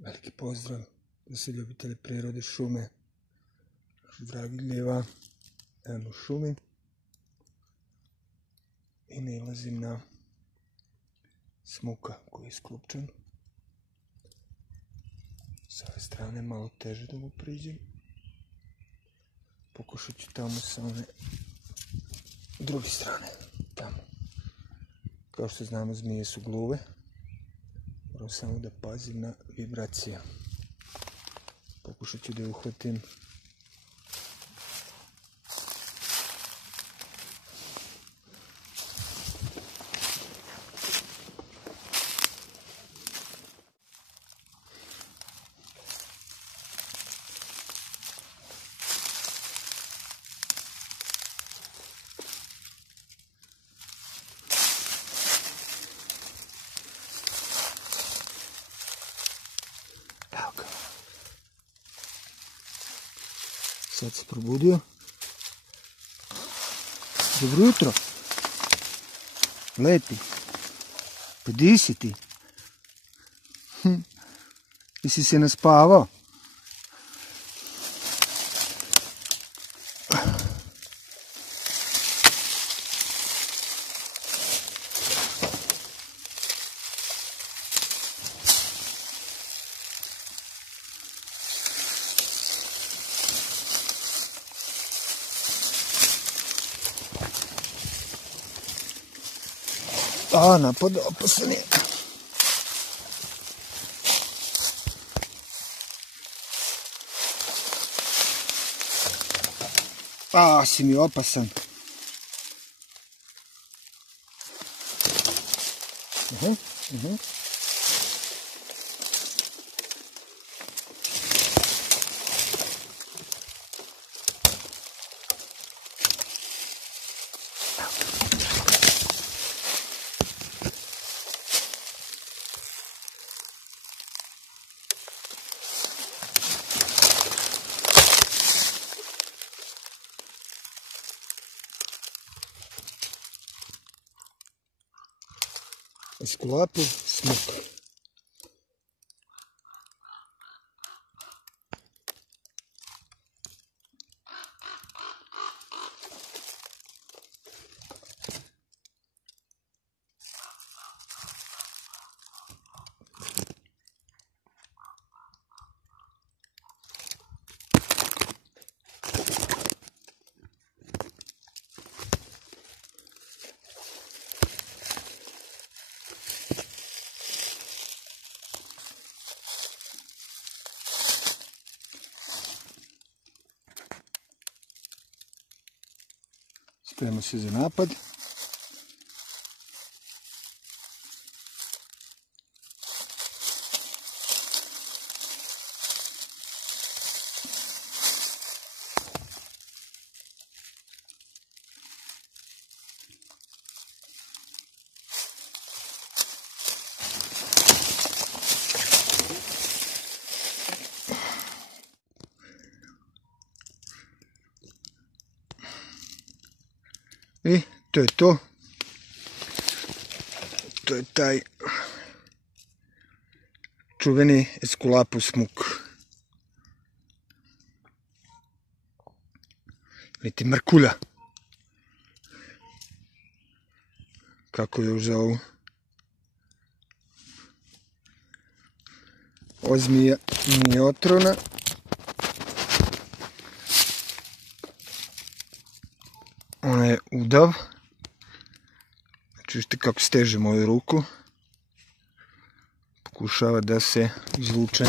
Veliki pozdrav za sve ljubitelje prirode, šume, Dragiljeва. Evo u šumi i nailazim na smuka koji je sklupčan. S ove strane malo teže da mu priđem. Pokušat ću tamo sa one druge strane. Tamo. Kao što znamo, zmije su gluve. Moram samo da pazim na vibracije. Pokušat ću da je uhvatim. Sad se probudio. Dobro jutro. Lepi. Pa di si ti? Jesi se naspavao? A, napad opasan je. A, si mi opasan. Esculapov smuk. Spremamo se za napad. I to je to. To je taj čuveni Esculapov smuk. Vidite, mrkulja. Kako je zovu. Ova zmija nije otrovna. Ona je udav. Čujete kako steže moju ruku. Pokušava da se izvuče.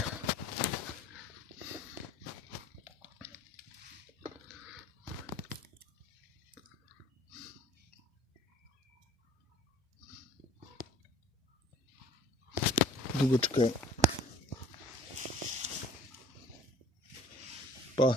Dugačka je. Pa